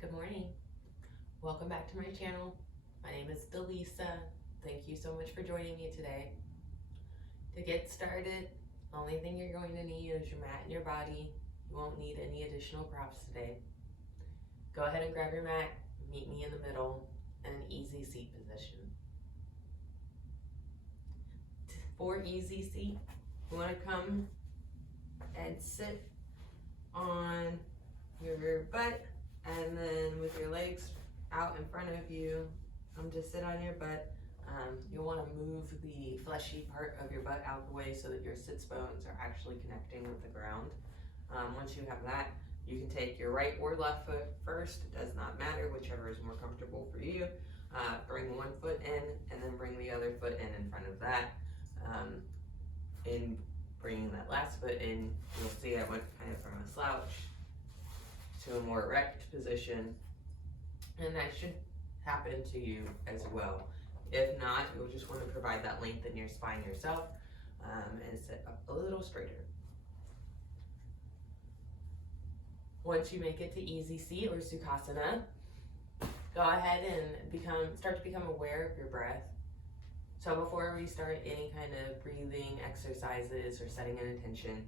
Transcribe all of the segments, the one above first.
Good morning. Welcome back to my channel. My name is Delisa. Thank you so much for joining me today. To get started, the only thing you're going to need is your mat and your body. You won't need any additional props today. Go ahead and grab your mat, meet me in the middle in an easy seat position. For easy seat, you want to come and sit on your butt, and then with your legs out in front of you, just sit on your butt. You'll want to move the fleshy part of your butt out the way so that your sits bones are actually connecting with the ground. Once you have that, you can take your right or left foot first. It does not matter, whichever is more comfortable for you. Bring one foot in and then bring the other foot in front of that. In bringing that last foot in, you'll see I went kind of from a slouch to a more erect position, and that should happen to you as well. If not, you'll just want to provide that length in your spine yourself and sit up a little straighter. Once you make it to easy seat or Sukhasana, go ahead and start to become aware of your breath. So before we start any kind of breathing exercises or setting an intention,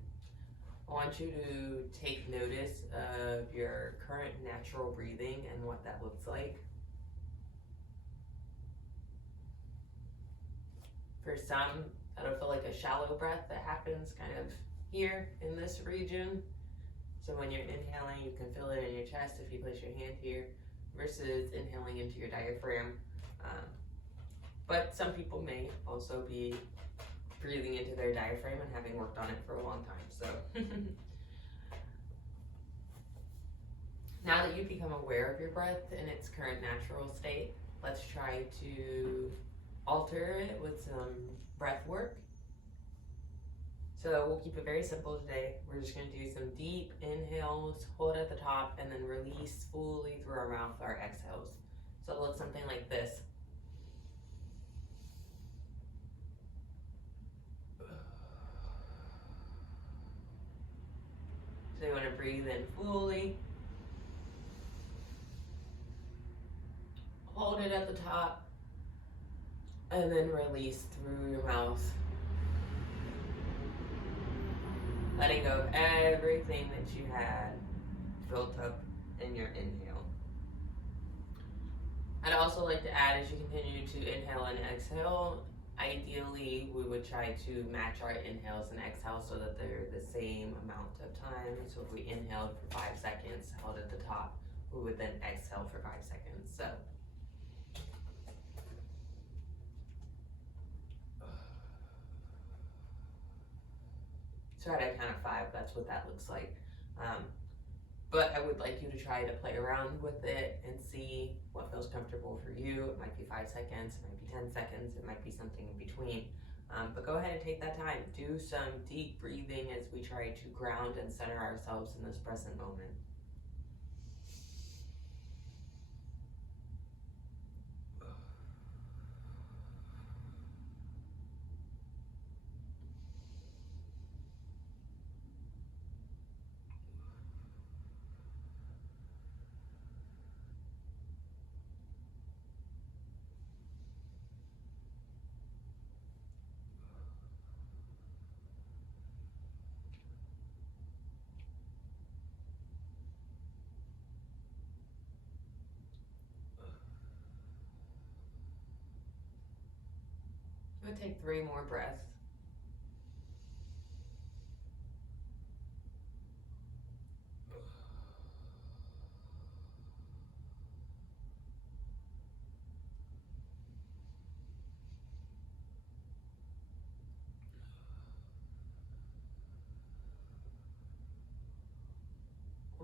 I want you to take notice of your current natural breathing and what that looks like. For some, that'll feel like a shallow breath that happens kind of here in this region. So when you're inhaling, you can feel it in your chest if you place your hand here, versus inhaling into your diaphragm. But some people may also be breathing into their diaphragm and having worked on it for a long time. So now that you've become aware of your breath in its current natural state, let's try to alter it with some breath work. So we'll keep it very simple today. We're just going to do some deep inhales, hold at the top, and then release fully through our mouth, our exhales. So it looks something like this. So you want to breathe in fully, hold it at the top, and then release through your mouth. Letting go of everything that you had built up in your inhale. I'd also like to add, as you continue to inhale and exhale, ideally we would try to match our inhales and exhales so that they're the same amount of time. So if we inhaled for 5 seconds, held at the top, we would then exhale for 5 seconds. So at a count of 5, that's what that looks like. But I would like you to try to play around with it and see what feels comfortable for you. It might be 5 seconds, it might be 10 seconds, it might be something in between. But go ahead and take that time. Do some deep breathing as we try to ground and center ourselves in this present moment. We'll take 3 more breaths.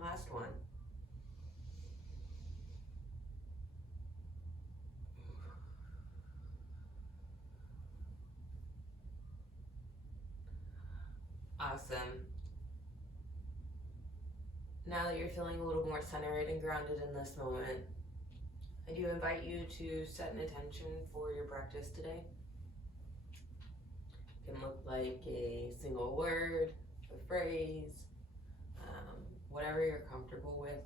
Last one. Awesome. Now that you're feeling a little more centered and grounded in this moment, I do invite you to set an intention for your practice today. It can look like a single word, a phrase, whatever you're comfortable with.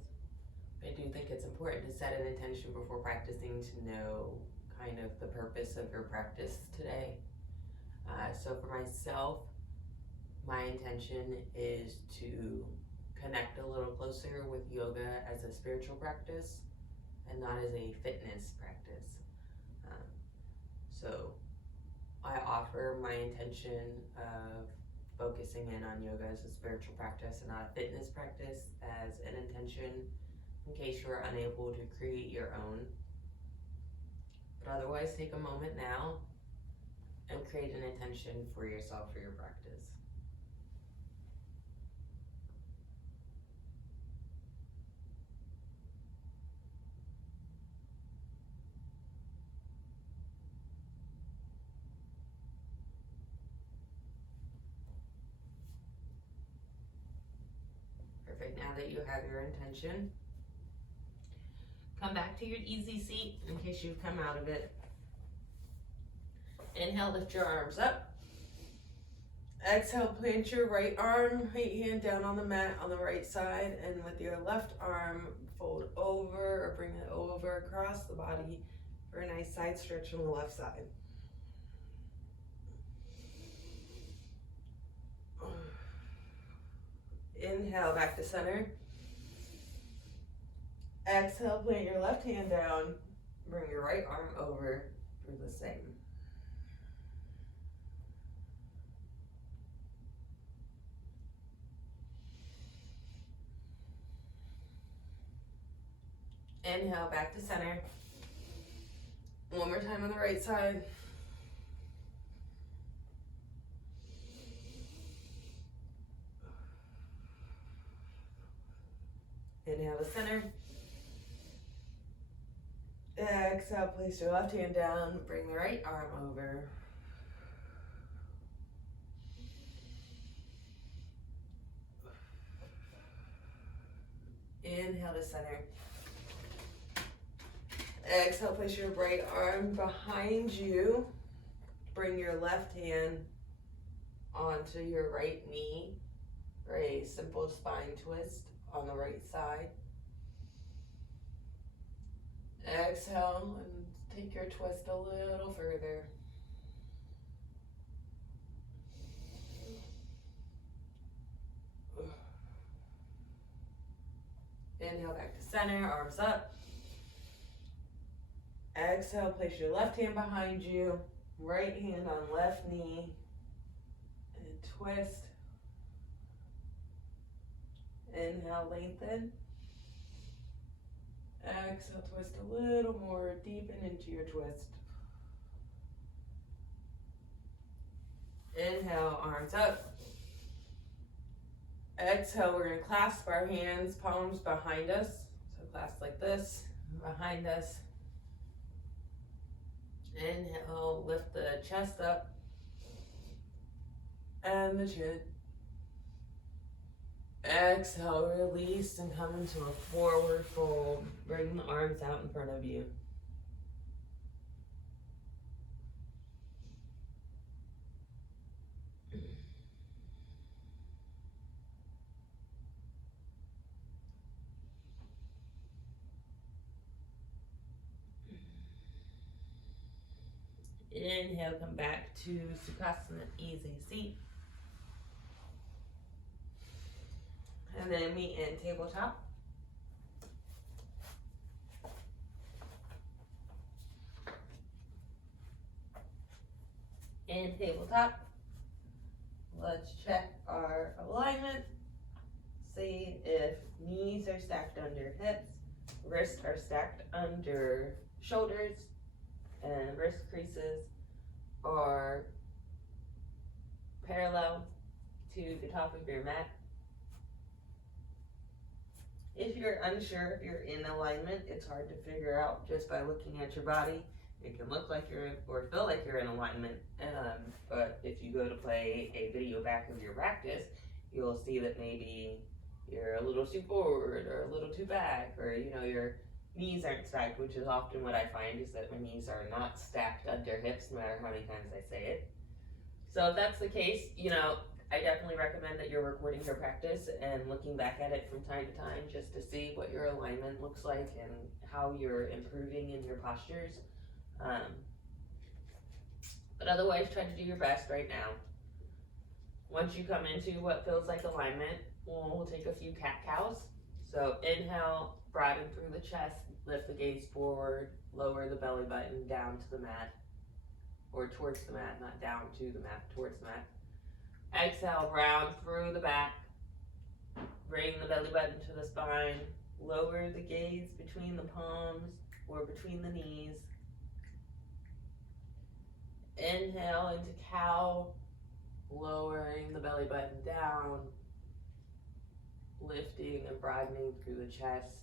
I do do think it's important to set an intention before practicing to know kind of the purpose of your practice today. So for myself, my intention is to connect a little closer with yoga as a spiritual practice and not as a fitness practice. So I offer my intention of focusing in on yoga as a spiritual practice and not a fitness practice as an intention in case you're unable to create your own. But otherwise, take a moment now and create an intention for yourself for your practice. Perfect. Now that you have your intention, come back to your easy seat in case you've come out of it. Inhale, lift your arms up. Exhale, plant your right hand down on the mat on the right side, and with your left arm, fold over or bring it over across the body for a nice side stretch on the left side. Inhale, back to center. Exhale, plant your left hand down, bring your right arm over for the same. Inhale, back to center. One more time on the right side. Inhale to center. Exhale, place your left hand down, bring the right arm over. Inhale to center. Exhale, place your right arm behind you. Bring your left hand onto your right knee for a simple spine twist on the right side. Exhale and take your twist a little further. Inhale, back to center, arms up. Exhale, place your left hand behind you, right hand on left knee, and twist. Inhale, lengthen. Exhale, twist a little more, deepen into your twist. Inhale, arms up. Exhale, we're going to clasp our hands, palms behind us. So clasp like this, behind us. Inhale, lift the chest up and the chin. Exhale, release and come into a forward fold. Bring the arms out in front of you. Inhale, come back to Sukhasana, easy seat. And then meet in tabletop. In tabletop, let's check our alignment. See if knees are stacked under hips, wrists are stacked under shoulders, and wrist creases are parallel to the top of your mat. If you're unsure if you're in alignment, it's hard to figure out just by looking at your body. It can look like you're in, or feel like you're in alignment, but if you go to play a video back of your practice, you'll see that maybe you're a little too forward or a little too back, or your knees aren't stacked, which is often what I find is that my knees are not stacked under hips, no matter how many times I say it. So if that's the case, I definitely recommend that you're recording your practice and looking back at it from time to time just to see what your alignment looks like and how you're improving in your postures. But otherwise, try to do your best right now. Once you come into what feels like alignment, we'll take a few cat-cows. So inhale, broaden through the chest, lift the gaze forward, lower the belly button down to the mat, or towards the mat, not down to the mat, towards the mat. Exhale, round through the back, bring the belly button to the spine, lower the gaze between the palms or between the knees. Inhale into cow, lowering the belly button down, lifting and broadening through the chest.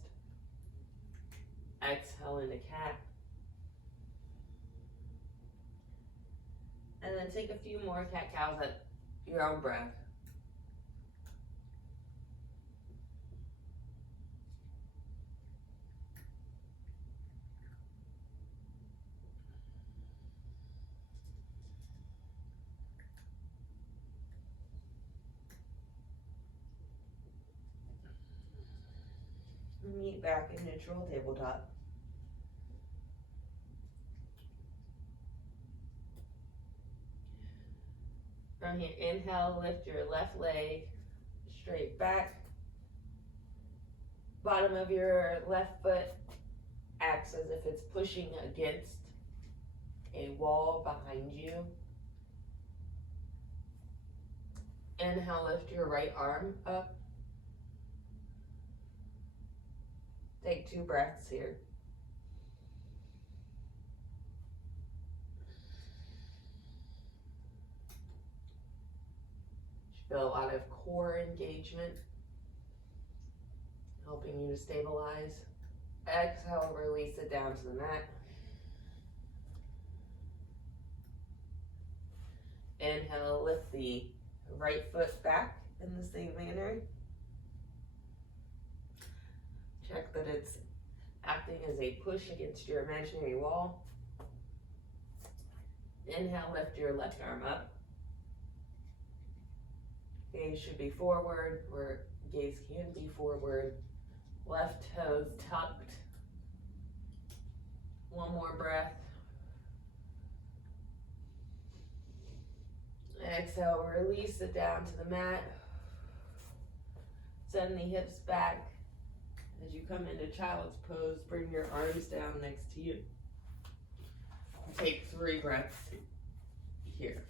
Exhale into cat. And then take a few more cat-cows at your own breath. Meet back in neutral tabletop. From here, inhale, lift your left leg straight back. Bottom of your left foot acts as if it's pushing against a wall behind you. Inhale, lift your right arm up. Take 2 breaths here. Feel a lot of core engagement, helping you to stabilize. Exhale, release it down to the mat. Inhale, lift the right foot back in the same manner. Check that it's acting as a push against your imaginary wall. Inhale, lift your left arm up. Gaze should be forward, or gaze can be forward. Left toes tucked. One more breath. Exhale, release it down to the mat. Send the hips back. As you come into child's pose, bring your arms down next to you. Take 3 breaths here.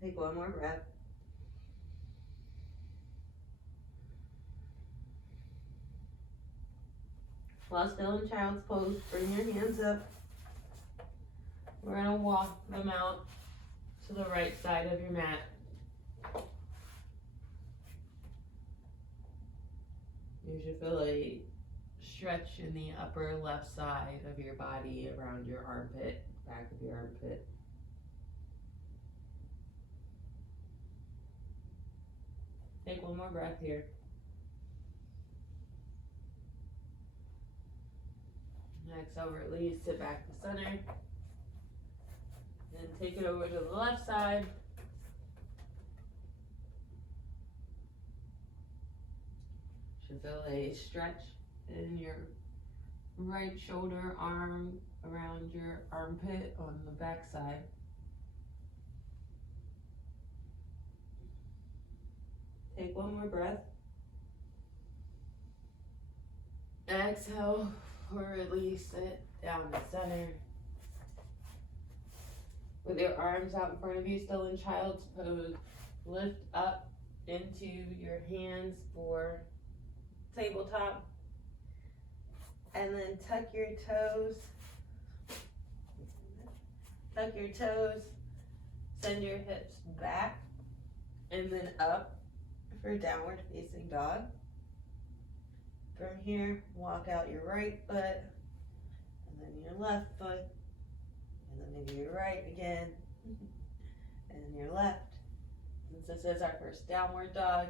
Take 1 more breath. While still in child's pose, bring your hands up. We're going to walk them out to the right side of your mat. You should feel a stretch in the upper left side of your body around your armpit, back of your armpit. Take 1 more breath here. Exhale, release it back to center. Then take it over to the left side. Should feel a stretch in your right shoulder, arm around your armpit on the back side. Take 1 more breath. Exhale, release it down to center. With your arms out in front of you, still in child's pose, lift up into your hands for tabletop. And then tuck your toes. Tuck your toes. Send your hips back and then up for downward facing dog. From here, walk out your right foot, and then your left foot, and then maybe your right again, and then your left. Since this is our first downward dog,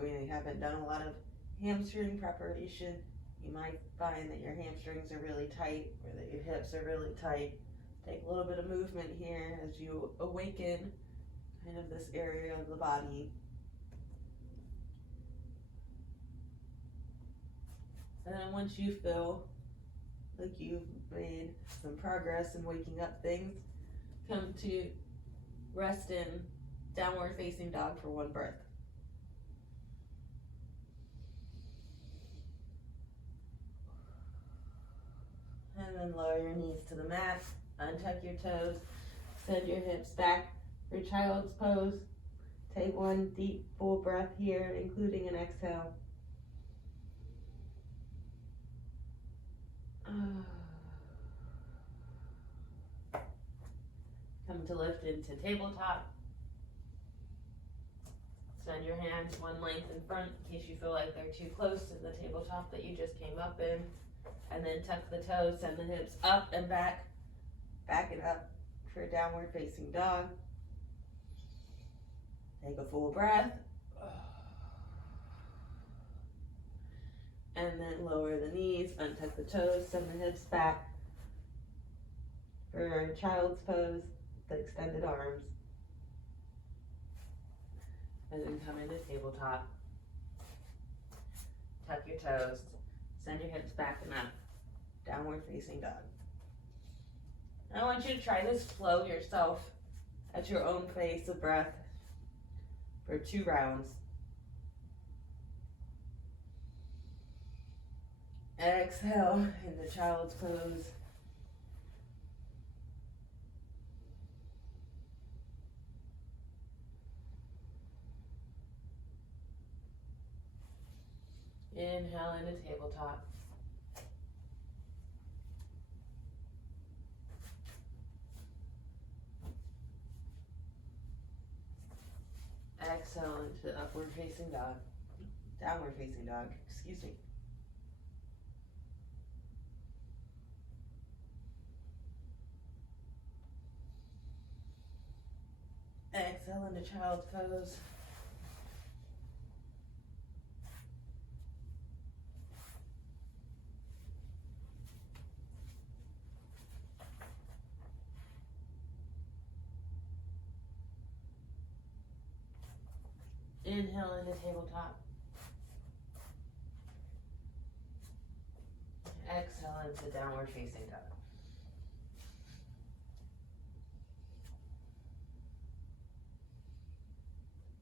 we haven't done a lot of hamstring preparation, you might find that your hamstrings are really tight or that your hips are really tight. Take a little bit of movement here as you awaken kind of this area of the body. And then once you feel like you've made some progress in waking up things, come to rest in downward facing dog for 1 breath. And then lower your knees to the mat, untuck your toes, send your hips back for child's pose. Take 1 deep full breath here, including an exhale. Come to lift into tabletop. Send your hands 1 length in front in case you feel like they're too close to the tabletop that you just came up in. And then tuck the toes, send the hips up and back. Back it up for downward facing dog. Take a full breath. And then lower the knees, untuck the toes, send the hips back for child's pose, the extended arms. And then come into tabletop. Tuck your toes, send your hips back and up, downward facing dog. I want you to try this flow yourself at your own pace of breath for 2 rounds. Exhale into child's pose. Inhale into tabletop. Exhale into upward facing dog. Downward facing dog, excuse me. Exhale into child's pose. Inhale into tabletop. Exhale into downward facing dog.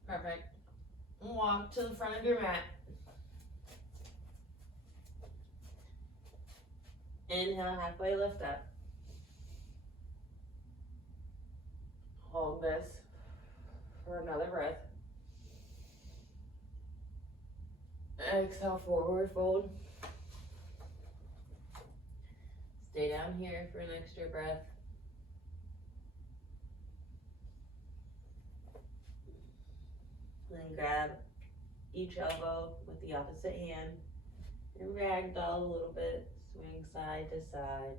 Perfect. Walk to the front of your mat. Inhale, halfway lift up. Hold this for another breath. Exhale, forward fold. Stay down here for an extra breath. Then grab each elbow with the opposite hand and ragdoll a little bit, swing side to side.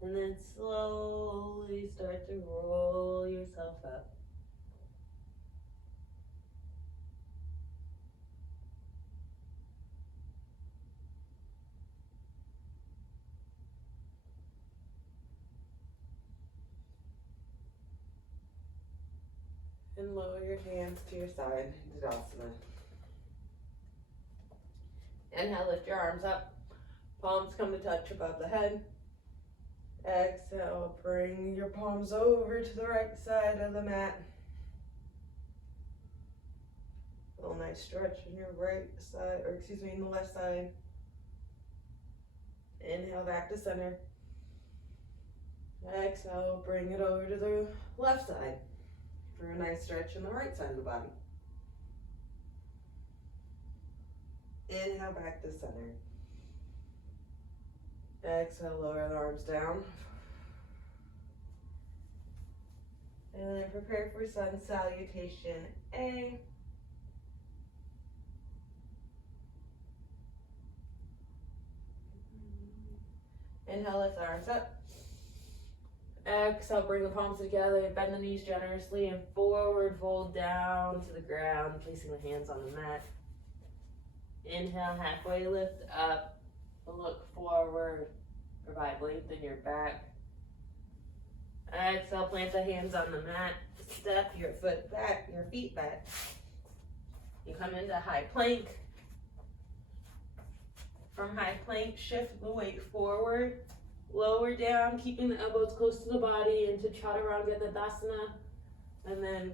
And then slowly start to roll yourself up. And lower your hands to your side, Tadasana. Inhale, lift your arms up. Palms come to touch above the head. Exhale, bring your palms over to the right side of the mat. A little nice stretch in your right side, or excuse me, in the left side. Inhale, back to center. Exhale, bring it over to the left side for a nice stretch in the right side of the body. Inhale, back to center. Exhale, lower the arms down. And then prepare for sun salutation A. Inhale, lift the arms up. Exhale, bring the palms together, bend the knees generously, and forward fold down to the ground, placing the hands on the mat. Inhale, halfway lift up, look forward, provide length in your back. Exhale, plant the hands on the mat, step your feet back. You come into high plank. From high plank, shift the weight forward, lower down, keeping the elbows close to the body into Chaturanga Dandasana. And then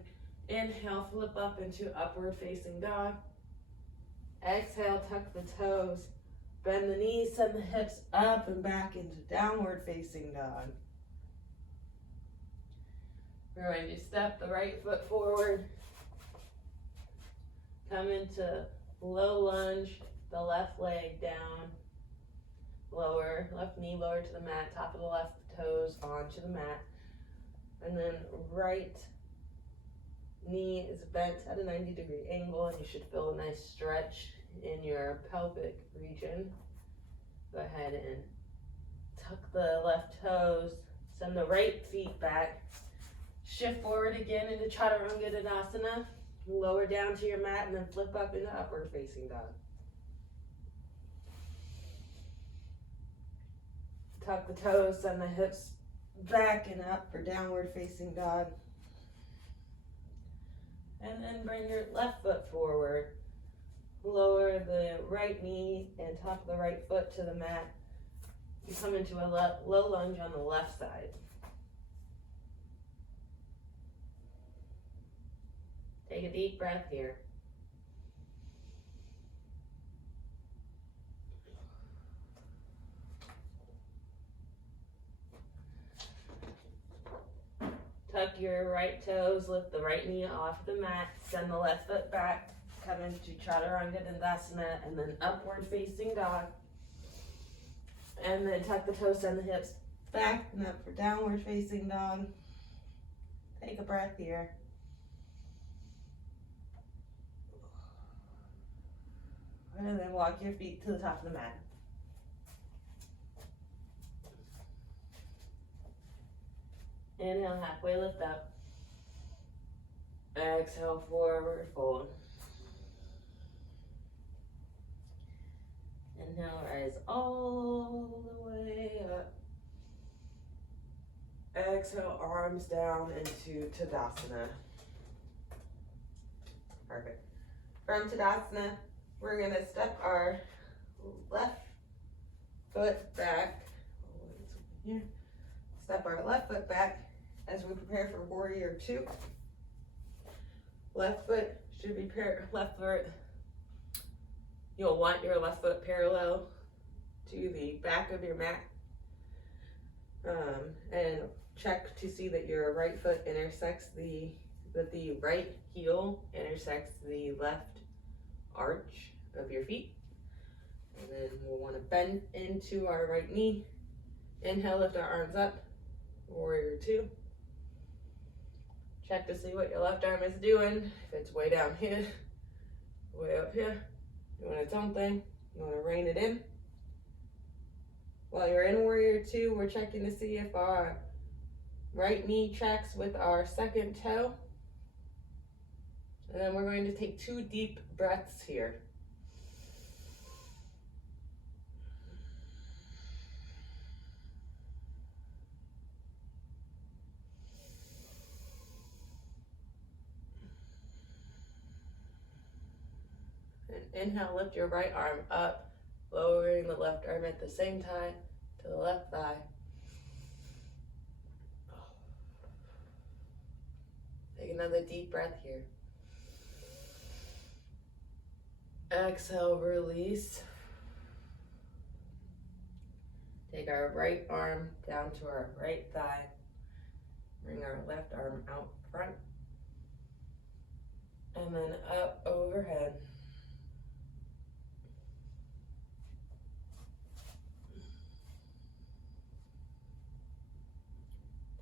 inhale, flip up into upward facing dog. Exhale, tuck the toes, bend the knees, send the hips up and back into downward facing dog. We're going to step the right foot forward, come into low lunge, the left leg down, lower, left knee lower to the mat, top of the left toes onto the mat, and then right knee is bent at a 90-degree angle, and you should feel a nice stretch in your pelvic region. Go ahead and tuck the left toes, send the right feet back, shift forward again into Chaturanga Dandasana, lower down to your mat, and then flip up into upward facing dog. Tuck the toes, send the hips back and up for downward facing dog. And then bring your left foot forward. Lower the right knee and top of the right foot to the mat. You come into a low lunge on the left side. Take a deep breath here. Tuck your right toes, lift the right knee off the mat, send the left foot back, come into Chaturanga Dandasana, and then upward facing dog. And then tuck the toes, send the hips back and up for downward facing dog. Take a breath here. And then walk your feet to the top of the mat. Inhale, halfway lift up. Exhale, forward fold. Inhale, rise all the way up. Exhale, arms down into Tadasana. Perfect. From Tadasana, we're gonna step our left foot back. Here. Step our left foot back as we prepare for Warrior 2. Left foot should be left foot. You'll want your left foot parallel to the back of your mat. And check to see that your right foot intersects that the right heel intersects the left arch of your feet. And then we'll want to bend into our right knee. Inhale, lift our arms up. Warrior 2. Check to see what your left arm is doing. If it's way down here, way up here, doing its own thing. You want to rein it in. While you're in Warrior 2, we're checking to see if our right knee tracks with our second toe. And then we're going to take 2 deep breaths here. Inhale, lift your right arm up, lowering the left arm at the same time to the left thigh. Take another deep breath here. Exhale, release. Take our right arm down to our right thigh. Bring our left arm out front. And then up overhead.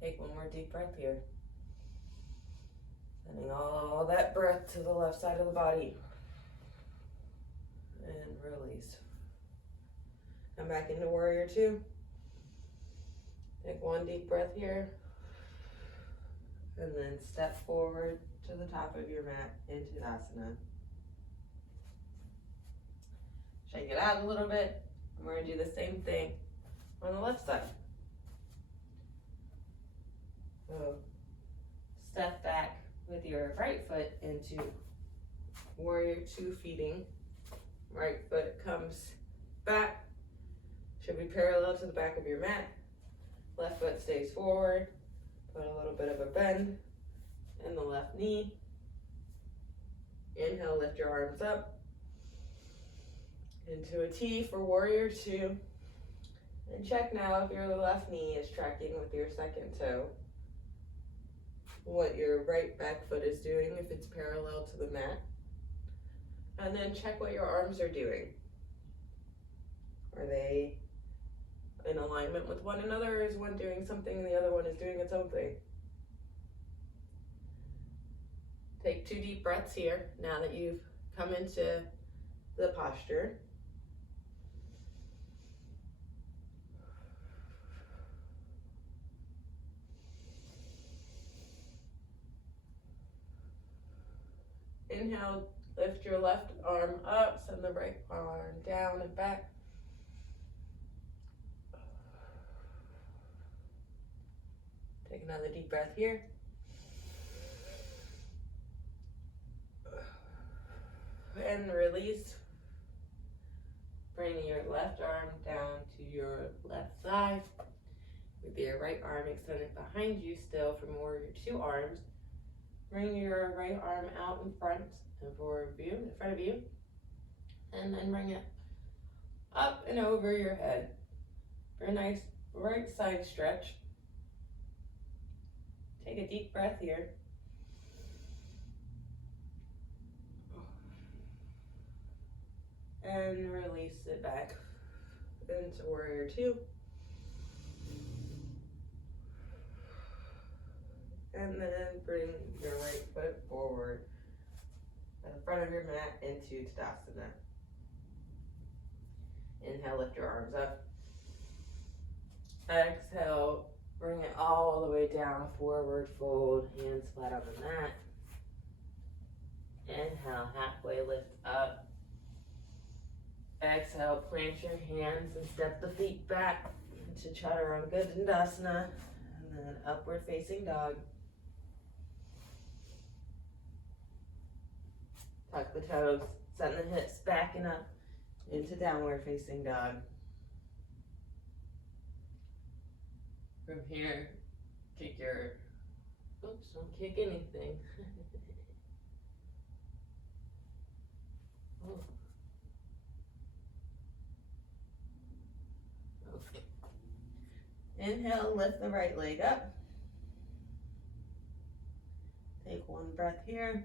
Take one more deep breath here. Sending all that breath to the left side of the body. And release. Come back into Warrior 2. Take one deep breath here. And then step forward to the top of your mat into Tadasana. Shake it out a little bit. And we're gonna do the same thing on the left side. So step back with your right foot into warrior two feeding. Right foot comes back, should be parallel to the back of your mat. Left foot stays forward. Put a little bit of a bend in the left knee. Inhale, lift your arms up into a T for warrior two. And check now if your left knee is tracking with your second toe. What your right back foot is doing, if it's parallel to the mat. And then check what your arms are doing. Are they in alignment with one another, or is one doing something and the other one is doing its own thing? Take 2 deep breaths here now that you've come into the posture. Inhale, lift your left arm up, send the right arm down and back. Take another deep breath here. And release. Bring your left arm down to your left thigh. With your right arm extended behind you still from warrior two arms. Bring your right arm out in front and forward view, in front of you. And then bring it up and over your head for a nice right side stretch. Take a deep breath here. And release it back into warrior two. And then bring your right foot forward at the front of your mat into Tadasana. Inhale, lift your arms up. Exhale, bring it all the way down, forward fold, hands flat on the mat. Inhale, halfway lift up. Exhale, plant your hands and step the feet back into Chaturanga Dandasana, and then upward facing dog. Tuck the toes, send the hips back and up into downward facing dog. From here, kick your, oops, don't kick anything. Oh. Okay. Inhale, lift the right leg up. Take one breath here.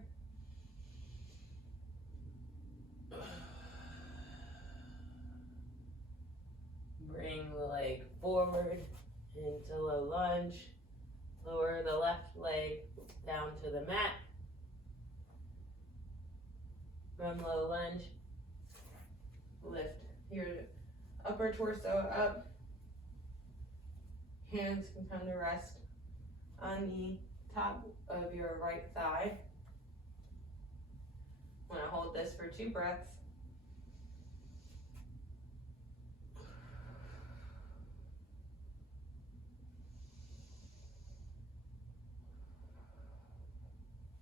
Bring the leg forward into low lunge. Lower the left leg down to the mat. From low lunge, lift your upper torso up. Hands can come to rest on the top of your right thigh. I'm going to hold this for 2 breaths.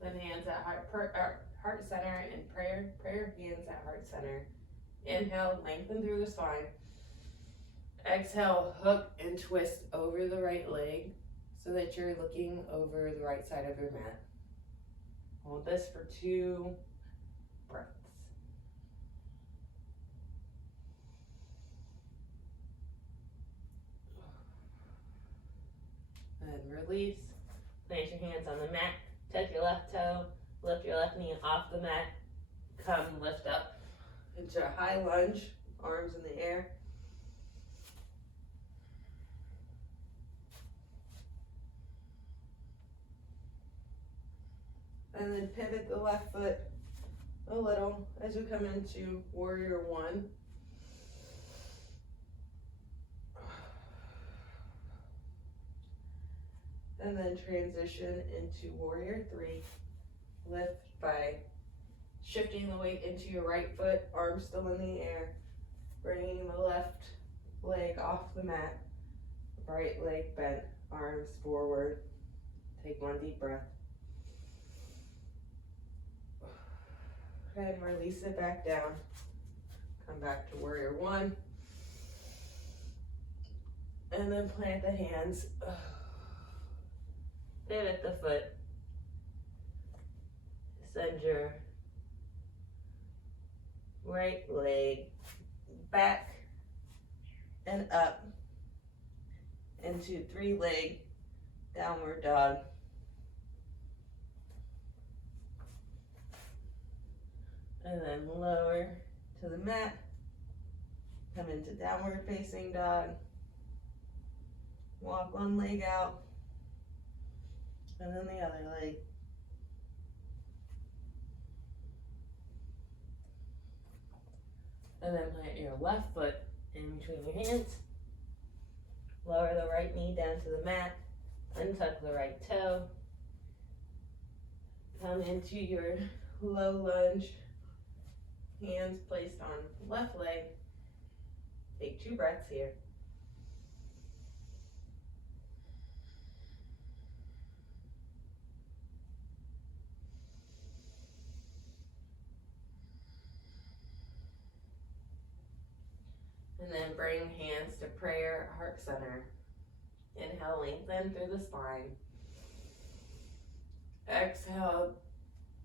Then hands at heart center and prayer hands at heart center. Inhale, lengthen through the spine. Exhale, hook and twist over the right leg so that you're looking over the right side of your mat. Hold this for 2 breaths. And release. Place your hands on the mat. Touch your left toe. Lift your left knee off the mat. Come lift up into a high lunge. Arms in the air. And then pivot the left foot a little as we come into warrior one. And then transition into warrior three. Lift by shifting the weight into your right foot, arms still in the air, bringing the left leg off the mat, right leg bent, arms forward. Take one deep breath. And release it back down. Come back to warrior one. And then plant the hands. Pivot the foot. Send your right leg back and up into three-leg downward dog. And then lower to the mat. Come into downward facing dog. Walk one leg out. And then the other leg. And then plant your left foot in between your hands. Lower the right knee down to the mat. Untuck the right toe. Come into your low lunge. Hands placed on left leg. Take 2 breaths here. And then bring hands to prayer, heart center. Inhale, lengthen through the spine. Exhale,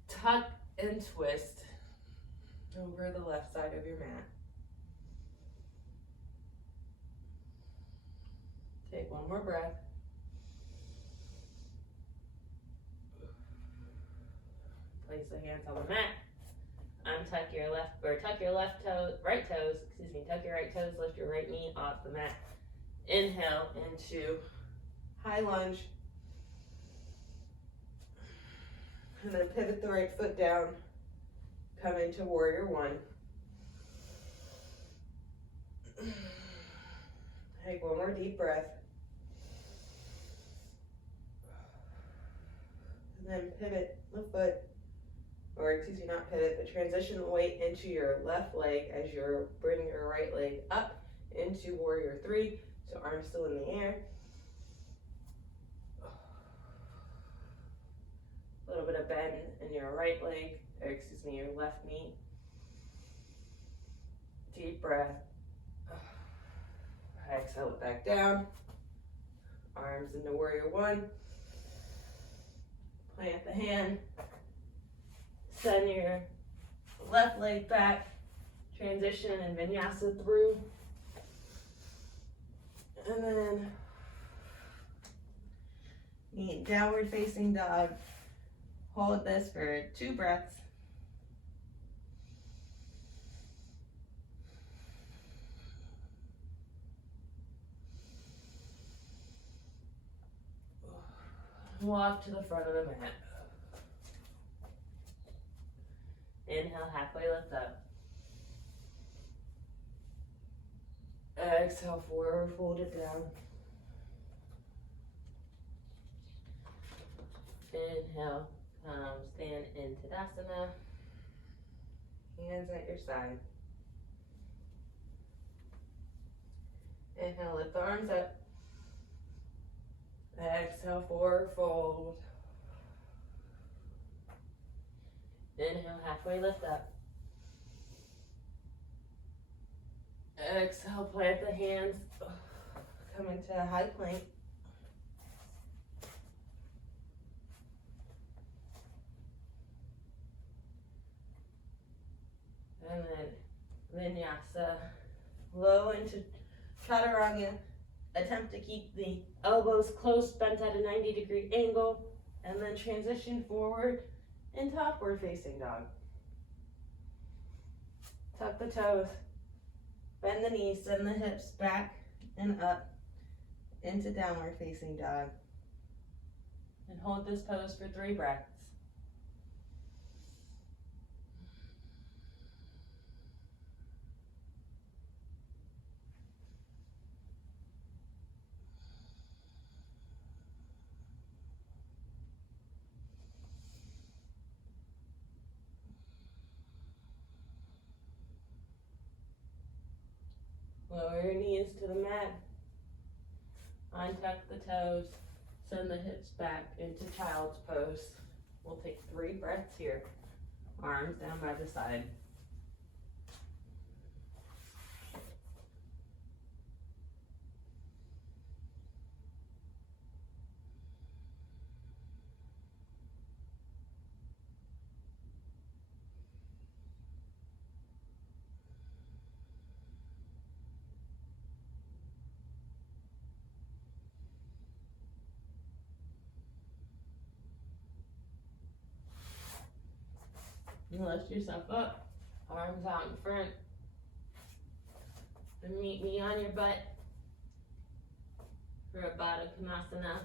tuck and twist over the left side of your mat. Take one more breath. Place the hands on the mat. Untuck your left, or tuck your left toe, right toes, tuck your right toes, lift your right knee off the mat. Inhale into high lunge. And then pivot the right foot down. Come into warrior one. Take one more deep breath. And then pivot the foot, or not pivot, but transition the weight into your left leg as you're bringing your right leg up into warrior three. So arms still in the air. A little bit of bend in your right leg, or your left knee. Deep breath. Exhale it back down. Arms into warrior one. Plant the hand. Send your left leg back. Transition and vinyasa through. And then meet downward facing dog. Hold this for 2 breaths. Walk to the front of the mat. Inhale, halfway lift up. Exhale, forward, fold it down. Inhale, stand in Tadasana. Hands at your side. Inhale, lift the arms up. Exhale, forward fold. Inhale, halfway lift up. Exhale, plant the hands. Come into a high plank. And then vinyasa. Low into chaturanga. Attempt to keep the elbows close, bent at a 90-degree angle, and then transition forward into upward facing dog. Tuck the toes, bend the knees, send the hips back and up into downward facing dog. And hold this pose for 3 breaths. Lower your knees to the mat. Untuck the toes. Send the hips back into child's pose. We'll take 3 breaths here. Arms down by the side. And lift yourself up, arms out in front, and meet me on your butt for a Baddha Konasana.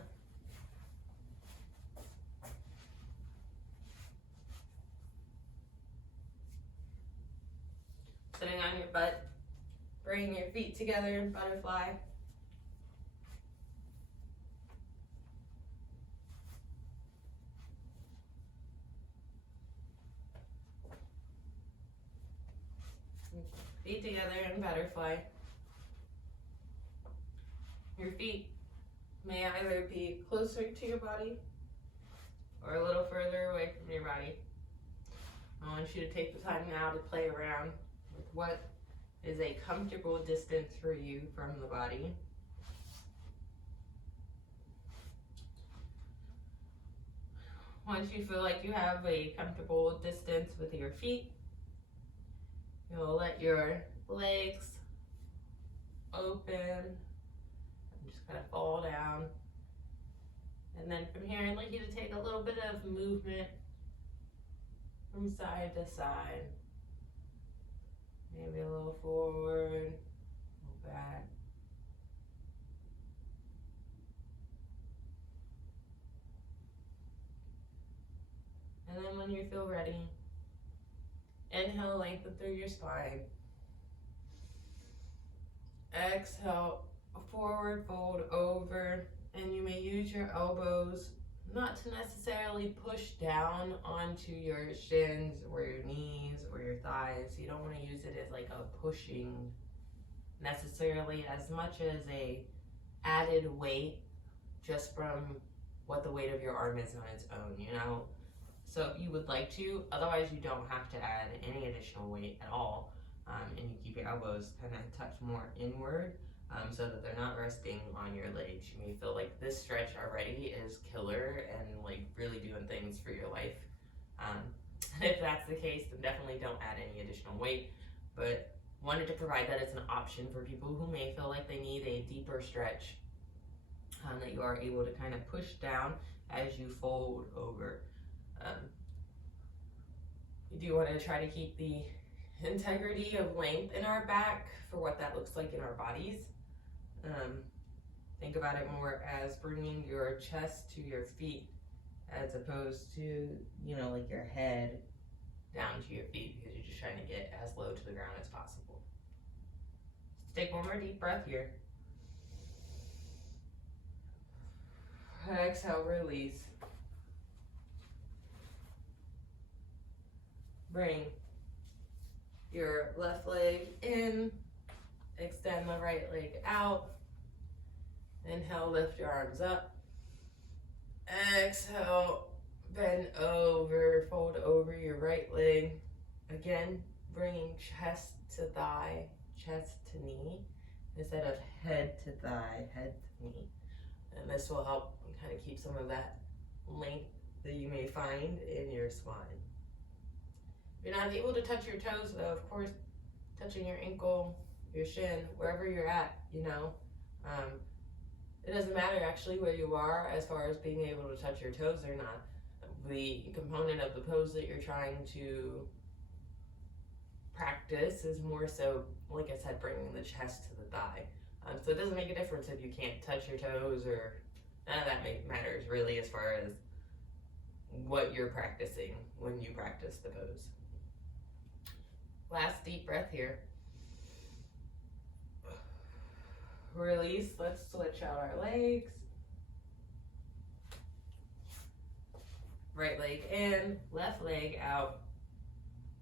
Sitting on your butt, bring your feet together in butterfly. Feet together in butterfly. Your feet may either be closer to your body or a little further away from your body. I want you to take the time now to play around with what is a comfortable distance for you from the body. Once you feel like you have a comfortable distance with your feet, you'll let your legs open and just kind of fall down. And then from here, I'd like you to take a little bit of movement from side to side. Maybe a little forward, a little back. And then when you feel ready, inhale, lengthen through your spine. Exhale, forward fold over, and you may use your elbows not to necessarily push down onto your shins or your knees or your thighs. You don't want to use it as like a pushing necessarily, as much as a added weight just from what the weight of your arm is on its own, you know? So if you would like to, otherwise you don't have to add any additional weight at all. And you keep your elbows kind of tucked more inward so that they're not resting on your legs. You may feel like this stretch already is killer and like really doing things for your life. If that's the case, then definitely don't add any additional weight. But wanted to provide that as an option for people who may feel like they need a deeper stretch that you are able to kind of push down as you fold over. We do want to try to keep the integrity of length in our back for what that looks like in our bodies. Think about it more as bringing your chest to your feet as opposed to, you know, like your head down to your feet, because you're just trying to get as low to the ground as possible. Let's take one more deep breath here. Exhale, release. Bring your left leg in, extend the right leg out. Inhale, lift your arms up. Exhale, bend over, fold over your right leg. Again, bringing chest to thigh, chest to knee, instead of head to thigh, head to knee. And this will help kind of keep some of that length that you may find in your spine. If you're not able to touch your toes though, of course, touching your ankle, your shin, wherever you're at, you know. It doesn't matter actually where you are as far as being able to touch your toes or not. The component of the pose that you're trying to practice is more so, like I said, bringing the chest to the thigh. So it doesn't make a difference if you can't touch your toes, or none of that matters really as far as what you're practicing when you practice the pose. Last deep breath here. Release, let's switch out our legs. Right leg in, left leg out.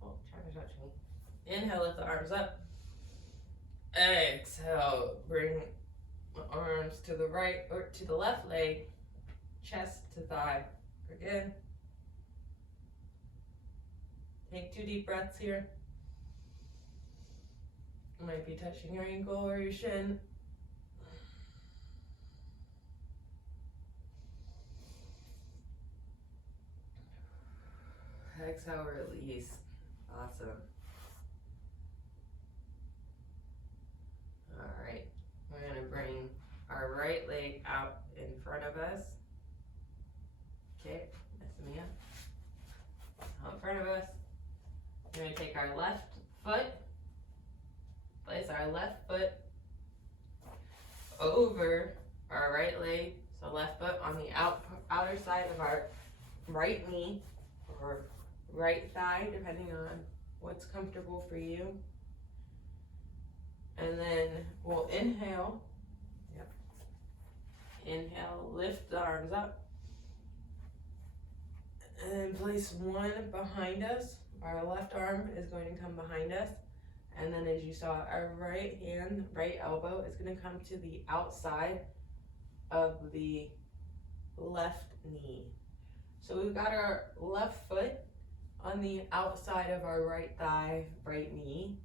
Oh, trying to touch me. Inhale, lift the arms up. Exhale, bring the arms to the right or to the left leg, chest to thigh. Again. Take 2 deep breaths here. You might be touching your ankle or your shin. Exhale, release. Awesome. All right, we're gonna bring our right leg out in front of us. Okay, messing me up. Out in front of us. We're gonna take our left foot, place our left foot over our right leg. So left foot on the outer side of our right knee or right thigh, depending on what's comfortable for you. And then we'll inhale. Yep. Inhale, lift the arms up. And place one behind us. Our left arm is going to come behind us. And then as you saw, our right hand, right elbow is going to come to the outside of the left knee. So we've got our left foot on the outside of our right thigh, right knee.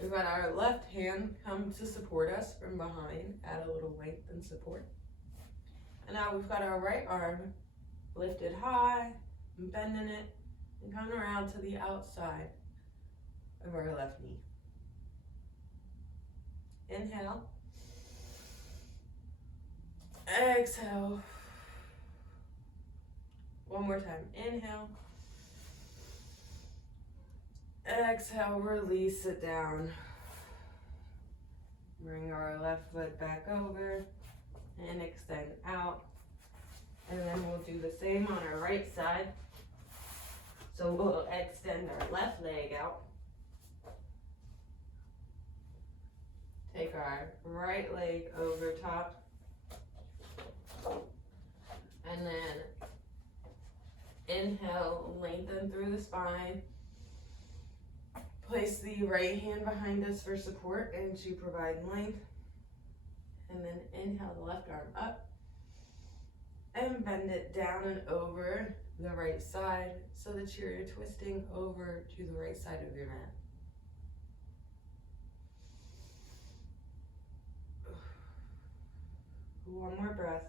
We've got our left hand come to support us from behind, add a little length and support. And now we've got our right arm lifted high, and bending it, and coming around to the outside of our left knee. Inhale. Exhale. One more time. Inhale. Exhale, release it down. Bring our left foot back over and extend out. And then we'll do the same on our right side. So we'll extend our left leg out. Take our right leg over top. And then inhale, lengthen through the spine. Place the right hand behind us for support and to provide length. And then inhale the left arm up. And bend it down and over the right side so that you're twisting over to the right side of your mat. One more breath.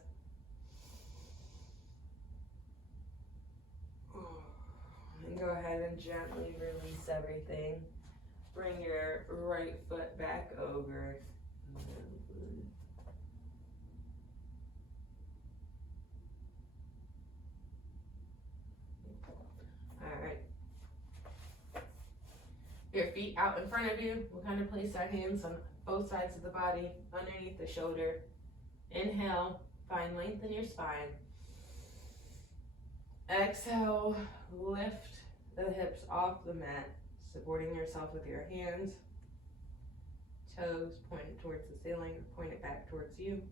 And go ahead and gently release everything. Bring your right foot back over. Alright. Your feet out in front of you. We'll kind of place our hands on both sides of the body, underneath the shoulder. Inhale, find length in your spine. Exhale, lift the hips off the mat, supporting yourself with your hands. Toes pointed towards the ceiling, point it back towards you.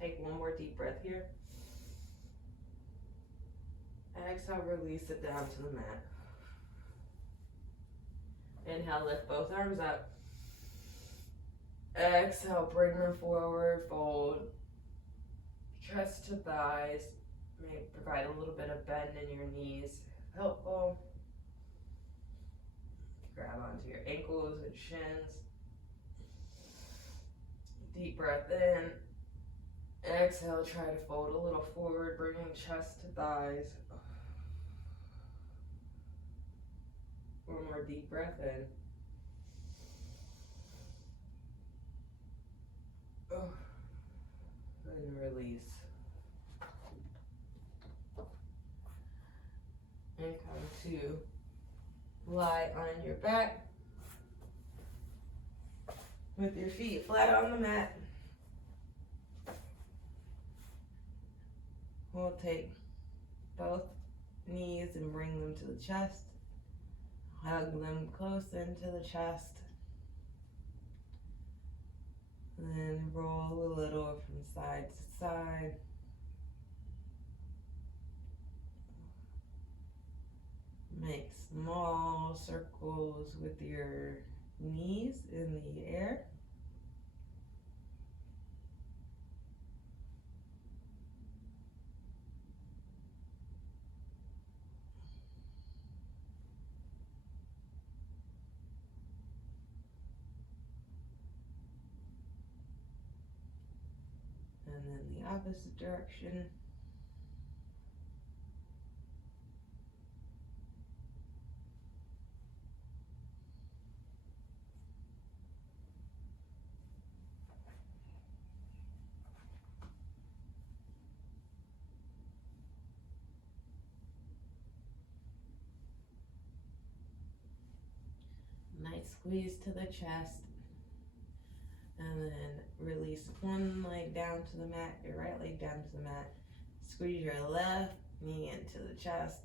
Take one more deep breath here. Exhale, release it down to the mat. Inhale, lift both arms up. Exhale, bring them forward, fold. Chest to thighs. May provide a little bit of bend in your knees. Helpful. Grab onto your ankles and shins. Deep breath in. Exhale, try to fold a little forward, bringing chest to thighs. One more deep breath in. And release. And come to lie on your back with your feet flat on the mat. We'll take both knees and bring them to the chest. Hug them close into the chest. And then roll a little from side to side. Make small circles with your knees in the air. And then the opposite direction. Nice squeeze to the chest. And then release one leg down to the mat, your right leg down to the mat. Squeeze your left knee into the chest.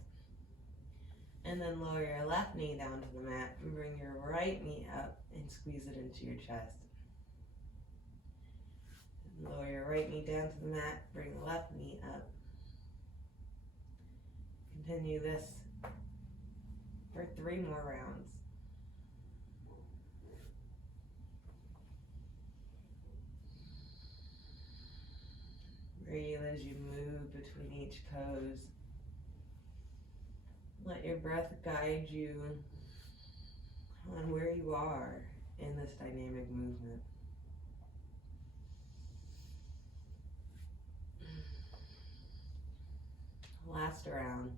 And then lower your left knee down to the mat and bring your right knee up and squeeze it into your chest. And lower your right knee down to the mat, bring the left knee up. Continue this for 3 more rounds. Breathe as you move between each pose. Let your breath guide you on where you are in this dynamic movement. Last round.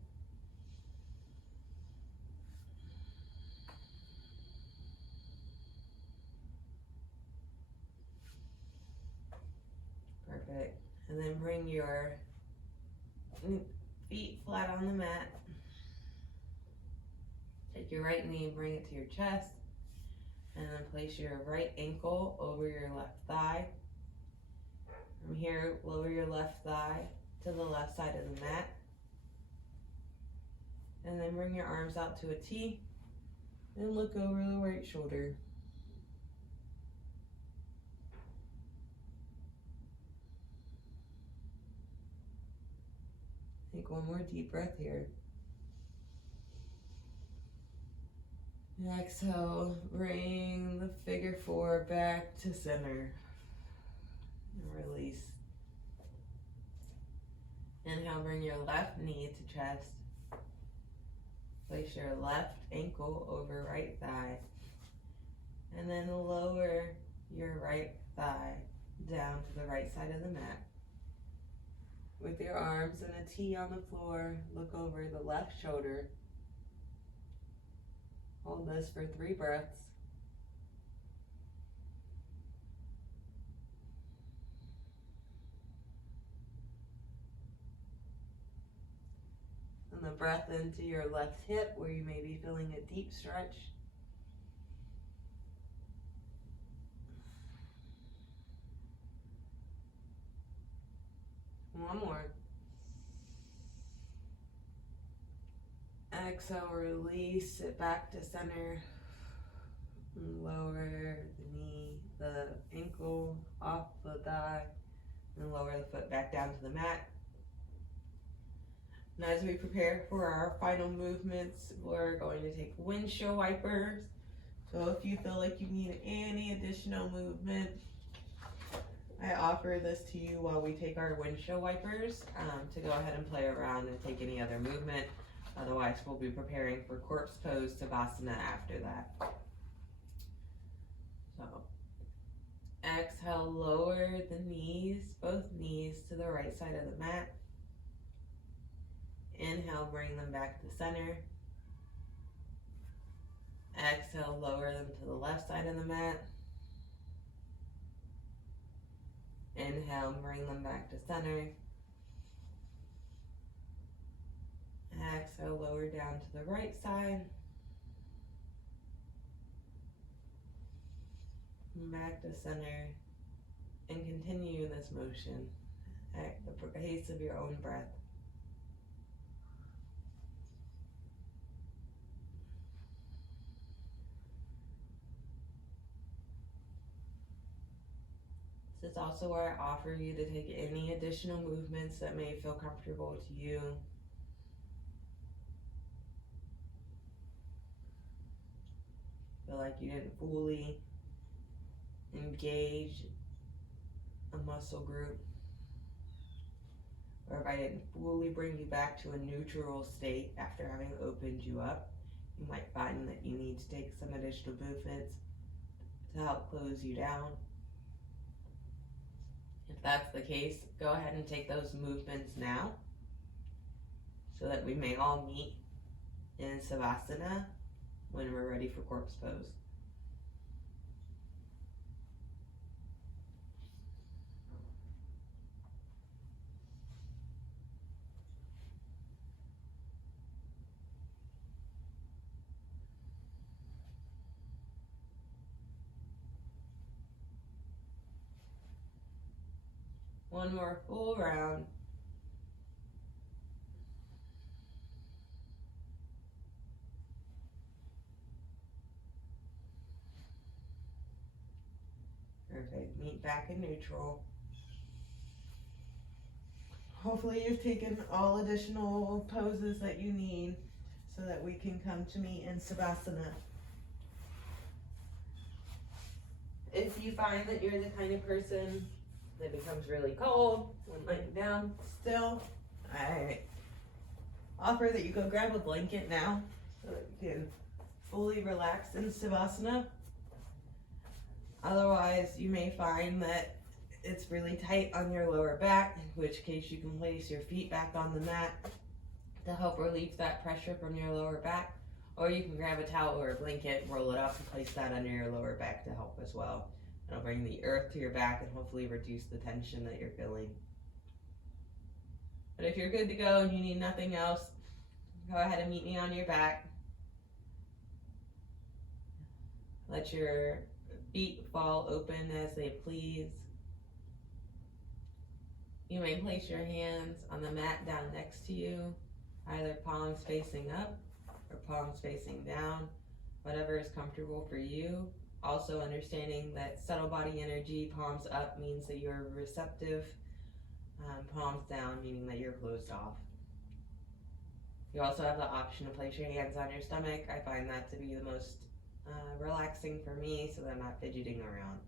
Perfect. And then bring your feet flat on the mat. Take your right knee and bring it to your chest. And then place your right ankle over your left thigh. From here, lower your left thigh to the left side of the mat. And then bring your arms out to a T. And look over the right shoulder. Take one more deep breath here. Exhale, bring the figure 4 back to center. And release. Inhale, bring your left knee to chest. Place your left ankle over right thigh. And then lower your right thigh down to the right side of the mat. With your arms in a T on the floor, look over the left shoulder. Hold this for 3 breaths. And the breath into your left hip where you may be feeling a deep stretch. One more. Exhale, release it back to center. Lower the knee, the ankle off the thigh, and lower the foot back down to the mat. Now as we prepare for our final movements, we're going to take windshield wipers. So if you feel like you need any additional movement, I offer this to you while we take our windshield wipers to go ahead and play around and take any other movement. Otherwise, we'll be preparing for corpse pose Savasana after that. So, exhale, lower the knees, both knees to the right side of the mat. Inhale, bring them back to center. Exhale, lower them to the left side of the mat. Inhale, bring them back to center. Exhale, lower down to the right side. Back to center. And continue this motion at the pace of your own breath. This is also where I offer you to take any additional movements that may feel comfortable to you. feel like you didn't fully engage a muscle group, or if I didn't fully bring you back to a neutral state after having opened you up, you might find that you need to take some additional movements to help close you down. If that's the case, go ahead and take those movements now so that we may all meet in Savasana when we're ready for corpse pose. One more full round. Perfect. Meet back in neutral. Hopefully you've taken all additional poses that you need so that we can come to meet in Savasana. If you find that you're the kind of person that becomes really cold when laying down still, I offer that you go grab a blanket now so that you can fully relax in Savasana. Otherwise, you may find that it's really tight on your lower back, in which case you can place your feet back on the mat to help relieve that pressure from your lower back. Or you can grab a towel or a blanket, roll it up, and place that under your lower back to help as well. It'll bring the earth to your back and hopefully reduce the tension that you're feeling. But if you're good to go and you need nothing else, go ahead and meet me on your back. Let your feet fall open as they please. You may place your hands on the mat down next to you, either palms facing up or palms facing down, whatever is comfortable for you. Also understanding that subtle body energy, palms up means that you're receptive, palms down meaning that you're closed off. You also have the option to place your hands on your stomach. I find that to be the most relaxing for me so that I'm not fidgeting around.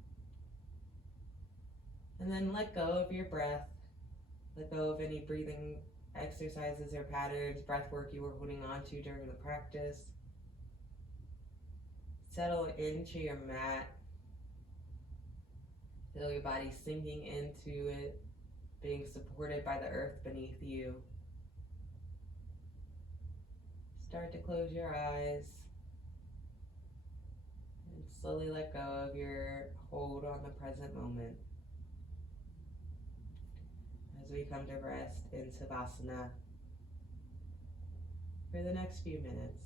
And then let go of your breath. Let go of any breathing exercises or patterns, breath work you were holding on to during the practice. Settle into your mat. Feel your body sinking into it, being supported by the earth beneath you. Start to close your eyes and slowly let go of your hold on the present moment as we come to rest in Savasana for the next few minutes.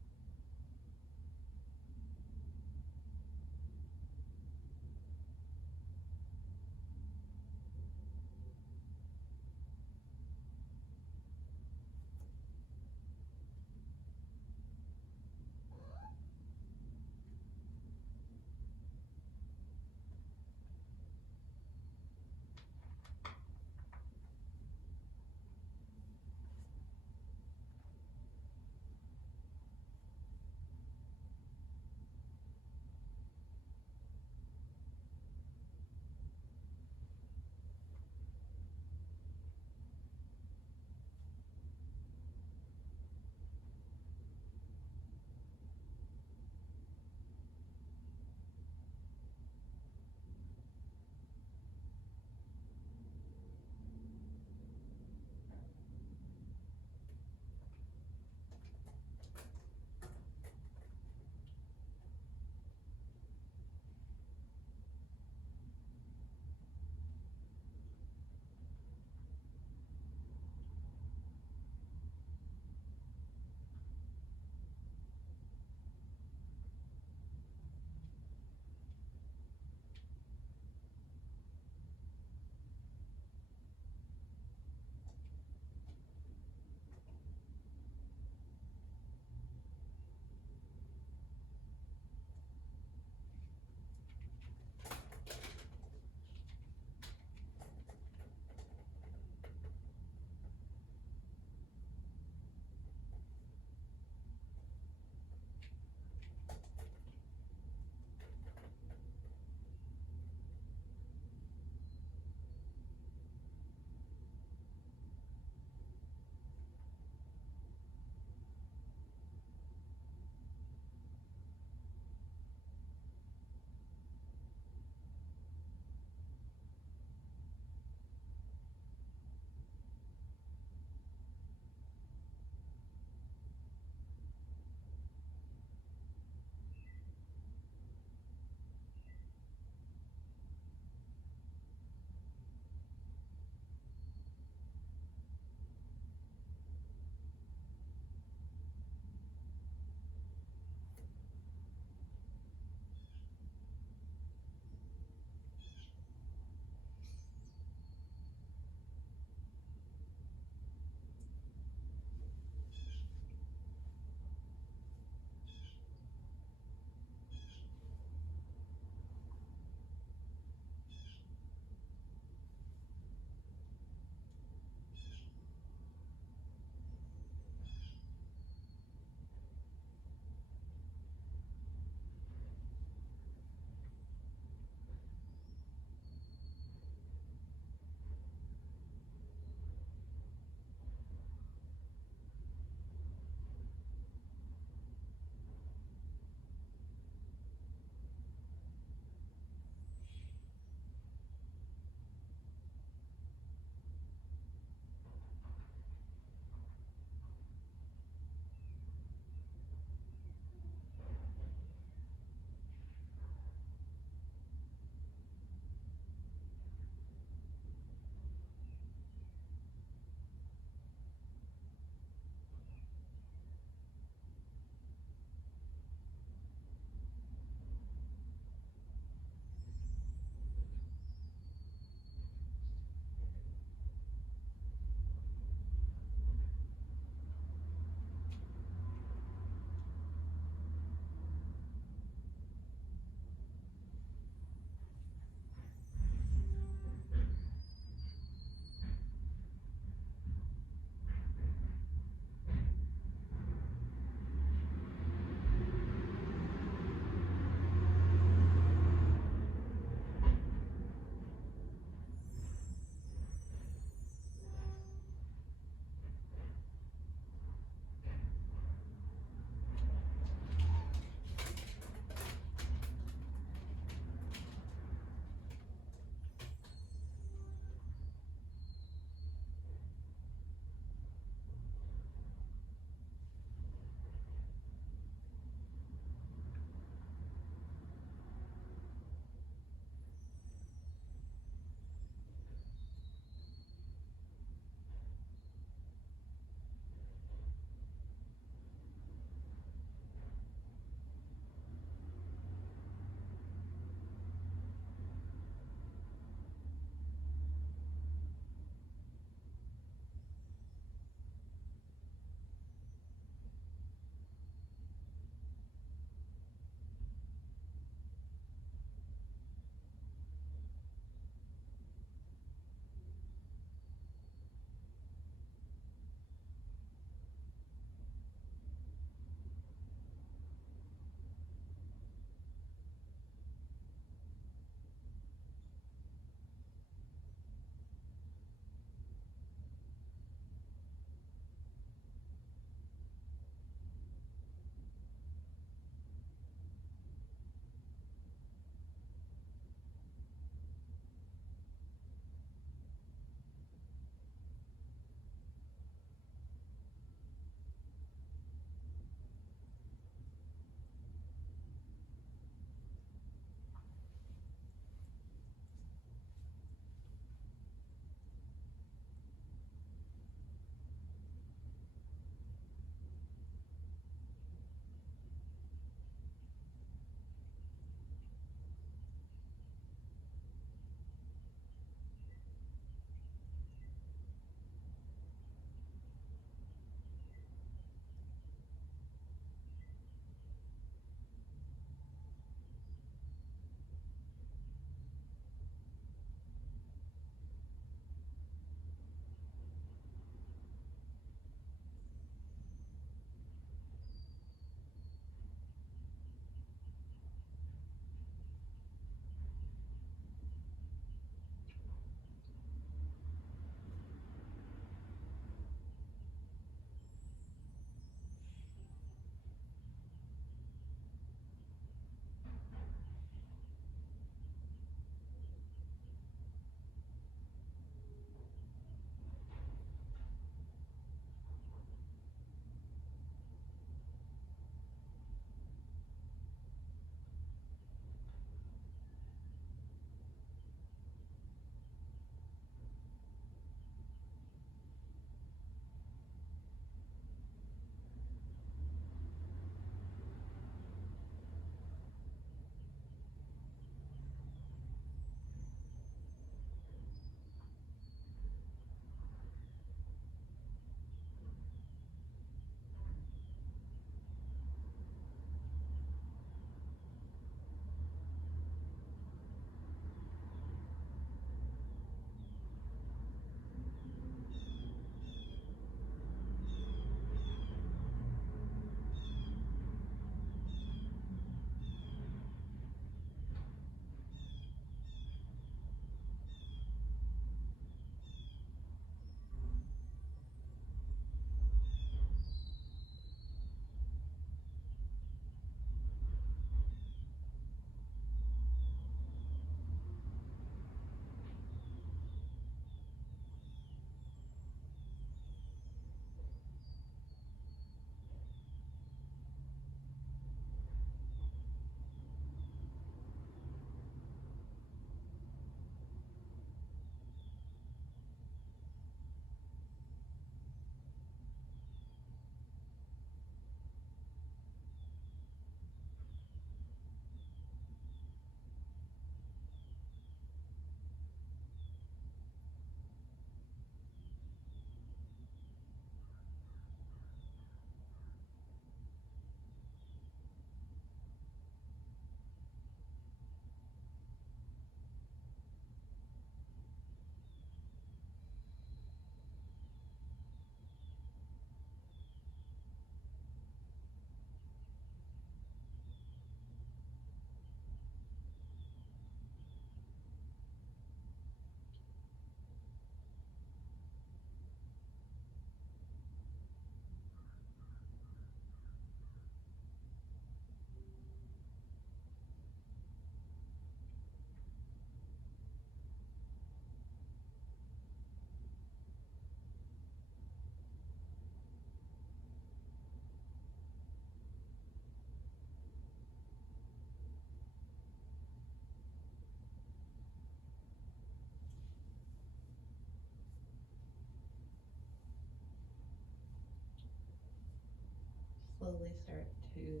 slowly start to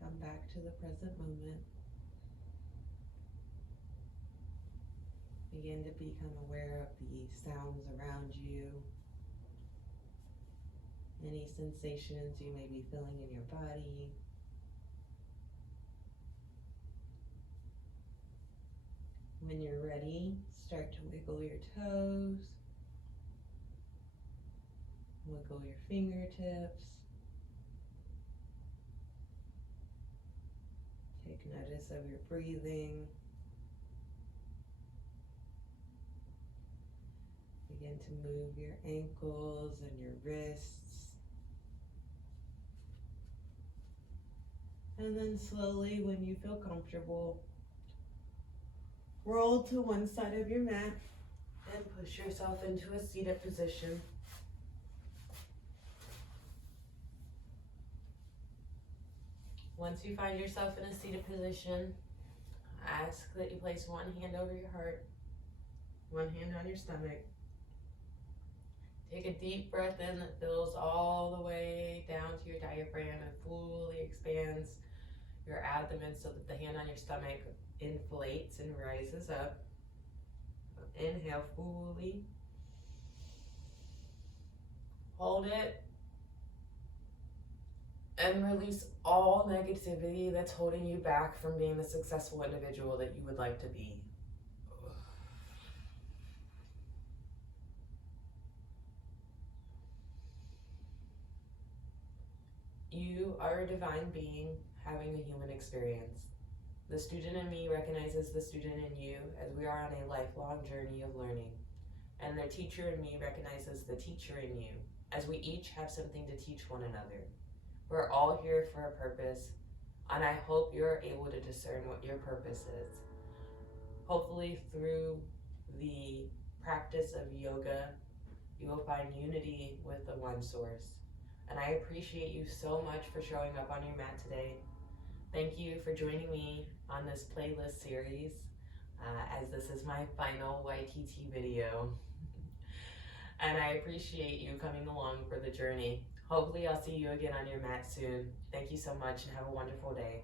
come back to the present moment. Begin to become aware of the sounds around you, any sensations you may be feeling in your body. When you're ready, start to wiggle your toes, wiggle your fingertips. Take notice of your breathing. Begin to move your ankles and your wrists. And then slowly, when you feel comfortable, roll to one side of your mat and push yourself into a seated position. Once you find yourself in a seated position, ask that you place one hand over your heart, one hand on your stomach. Take a deep breath in that fills all the way down to your diaphragm and fully expands your abdomen so that the hand on your stomach inflates and rises up. Inhale fully. Hold it. And release all negativity that's holding you back from being the successful individual that you would like to be. You are a divine being having a human experience. The student in me recognizes the student in you as we are on a lifelong journey of learning. And the teacher in me recognizes the teacher in you as we each have something to teach one another. We're all here for a purpose, and I hope you're able to discern what your purpose is. Hopefully through the practice of yoga, you will find unity with the one source. And I appreciate you so much for showing up on your mat today. Thank you for joining me on this playlist series, as this is my final YTT video. And I appreciate you coming along for the journey. Hopefully I'll see you again on your mat soon. Thank you so much and have a wonderful day.